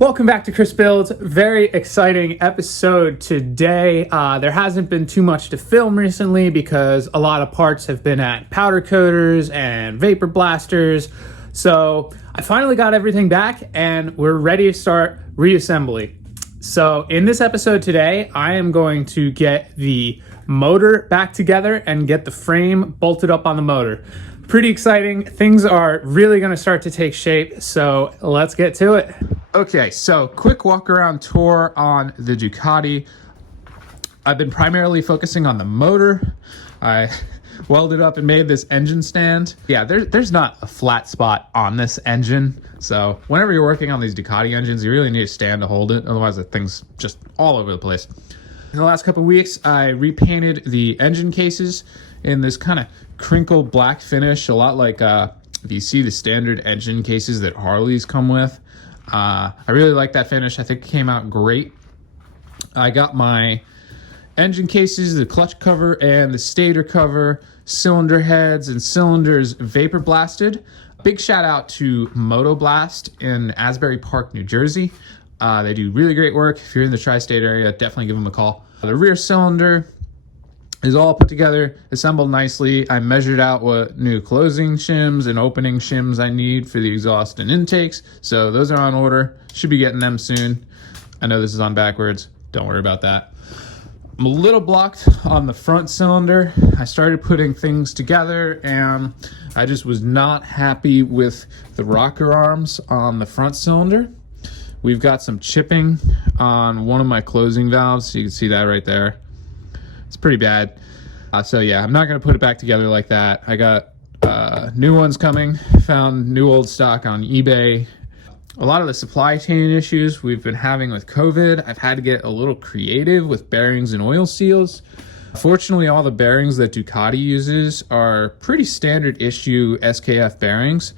Welcome back to Chris Builds. Very exciting episode today. There hasn't been too much to film recently because a lot of parts have been at powder coaters and vapor blasters. So I finally got everything back and we're ready to start reassembly. So in this episode today, I am going to get the motor back together and get the frame bolted up on the motor. Pretty exciting. Things are really going to start to take shape. So let's get to it. Okay, so quick walk around tour on the Ducati. I've been primarily focusing on the motor. I welded up and made this engine stand. Yeah, there's not a flat spot on this engine. So whenever you're working on these Ducati engines, you really need a stand to hold it. Otherwise, the thing's just all over the place. In the last couple of weeks, I repainted the engine cases in this kind of crinkle black finish, a lot like if you see the standard engine cases that Harleys come with. I really like that finish. I think it came out great. I got my engine cases, the clutch cover and the stator cover, cylinder heads and cylinders vapor blasted. Big shout out to Moto Blast in Asbury Park, New Jersey. They do really great work. If you're in the tri-state area, definitely give them a call. The rear cylinder is all put together, assembled nicely. I measured out what new closing shims and opening shims I need for the exhaust and intakes. So those are on order. Should be getting them soon. I know this is on backwards. Don't worry about that. I'm a little blocked on the front cylinder. I started putting things together and I just was not happy with the rocker arms on the front cylinder. We've got some chipping on one of my closing valves. You can see that right there. It's pretty bad. So yeah, I'm not going to put it back together like that. I got new ones coming. Found new old stock on eBay. A lot of the supply chain issues we've been having with COVID, I've had to get a little creative with bearings and oil seals. Fortunately, all the bearings that Ducati uses are pretty standard issue SKF bearings.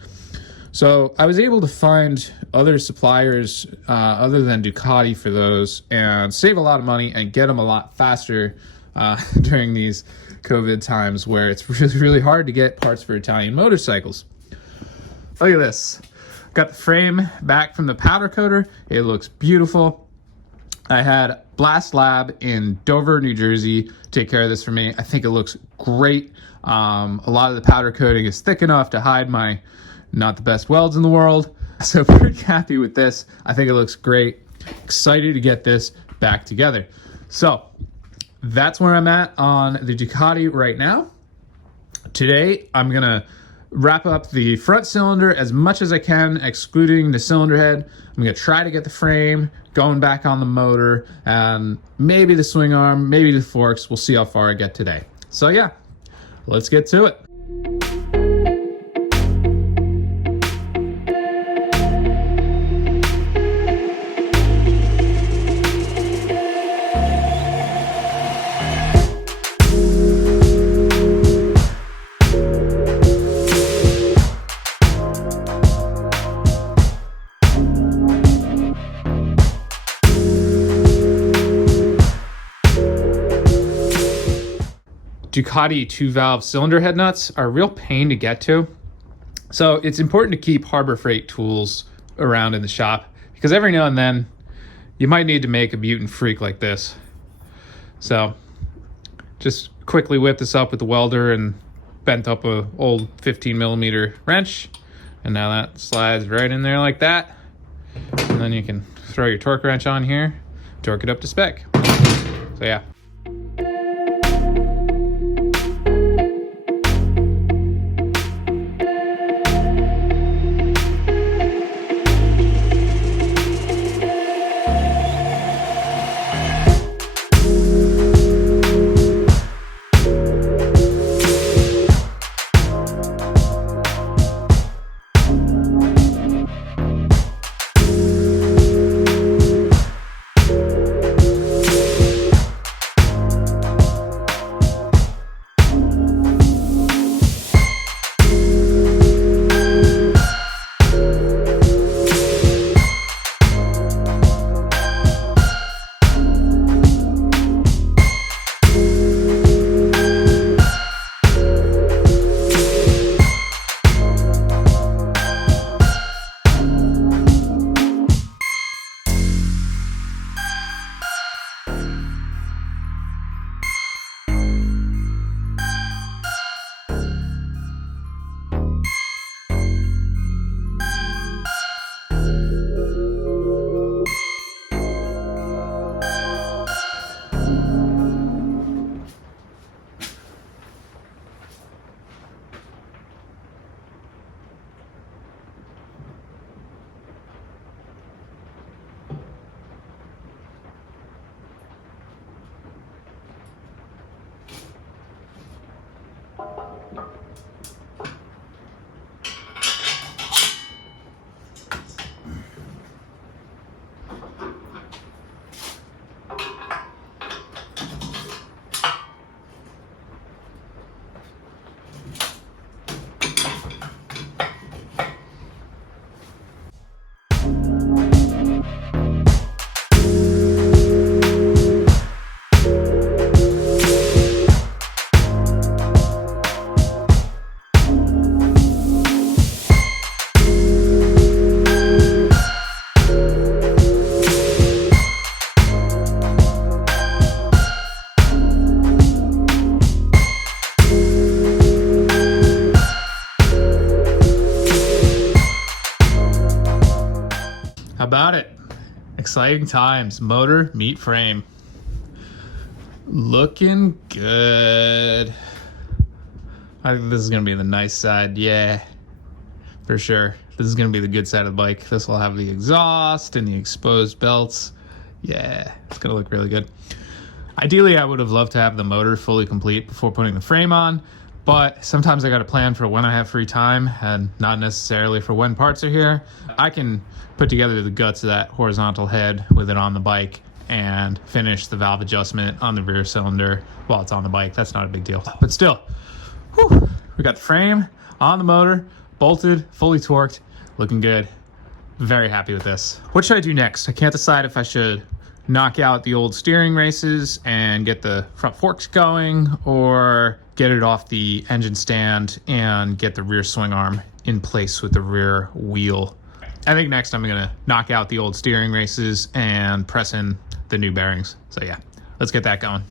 So I was able to find other suppliers other than Ducati for those and save a lot of money and get them a lot faster during these COVID times where it's really hard to get parts for Italian motorcycles. Look at this. Got the frame back from the powder coater. It looks beautiful. I had Blastlab in Dover, New Jersey take care of this for me. I think it looks great. A lot of the powder coating is thick enough to hide my not the best welds in the world. So pretty happy with this. I think it looks great. Excited to get this back together. So that's where I'm at on the Ducati right now. Today, I'm gonna wrap up the front cylinder as much as I can, excluding the cylinder head. I'm gonna try to get the frame going back on the motor and maybe the swing arm, maybe the forks. We'll see how far I get today. So yeah, let's get to it. Ducati 2-valve cylinder head nuts are a real pain to get to. So it's important to keep Harbor Freight tools around in the shop because every now and then you might need to make a mutant freak like this. So just quickly whip this up with the welder and bent up a old 15mm wrench. And now that slides right in there like that. And then you can throw your torque wrench on here, torque it up to spec. So yeah. How about it? Exciting times. Motor, meet frame. Looking good. I think this is going to be the nice side. Yeah, for sure. This is going to be the good side of the bike. This will have the exhaust and the exposed belts. Yeah, it's going to look really good. Ideally, I would have loved to have the motor fully complete before putting the frame on, but sometimes I got to plan for when I have free time and not necessarily for when parts are here. I can put together the guts of that horizontal head with it on the bike and finish the valve adjustment on the rear cylinder while it's on the bike. That's not a big deal. But still, whew, we got the frame on the motor, bolted, fully torqued, looking good. Very happy with this. What should I do next? I can't decide if I should knock out the old steering races and get the front forks going, or get it off the engine stand and get the rear swing arm in place with the rear wheel. I think next I'm gonna knock out the old steering races and press in the new bearings. So yeah, let's get that going.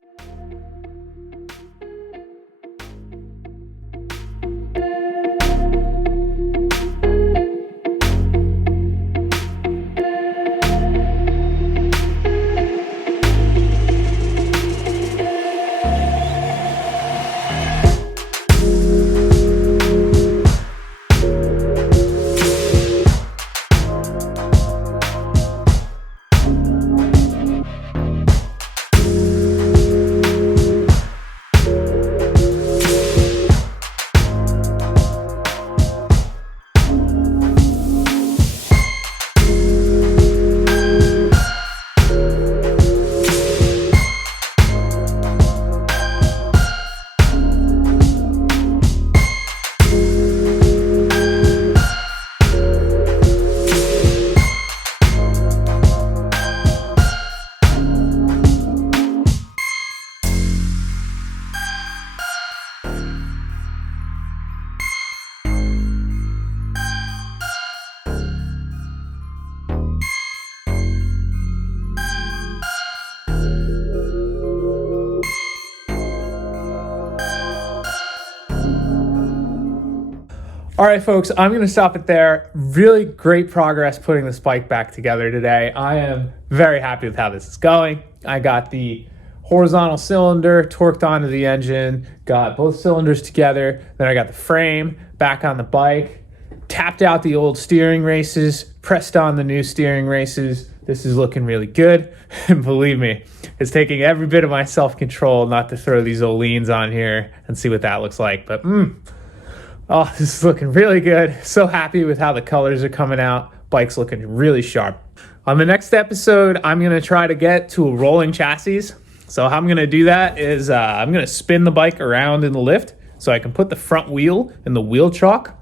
All right, folks, I'm going to stop it there. Really great progress putting this bike back together today. I am very happy with how this is going. I got the horizontal cylinder torqued onto the engine, got both cylinders together, then I got the frame back on the bike, tapped out the old steering races, pressed on the new steering races. This is looking really good. And believe me, it's taking every bit of my self-control not to throw these old leans on here and see what that looks like. But oh, this is looking really good. So happy with how the colors are coming out. Bike's looking really sharp. On the next episode, I'm going to try to get to a rolling chassis. So how I'm going to do that is I'm going to spin the bike around in the lift so I can put the front wheel in the wheel chock.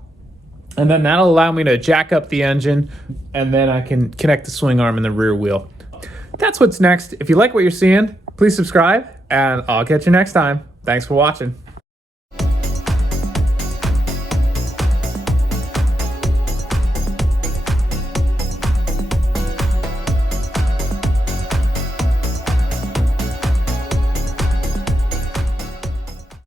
And then that'll allow me to jack up the engine, and then I can connect the swing arm in the rear wheel. That's what's next. If you like what you're seeing, please subscribe, and I'll catch you next time. Thanks for watching.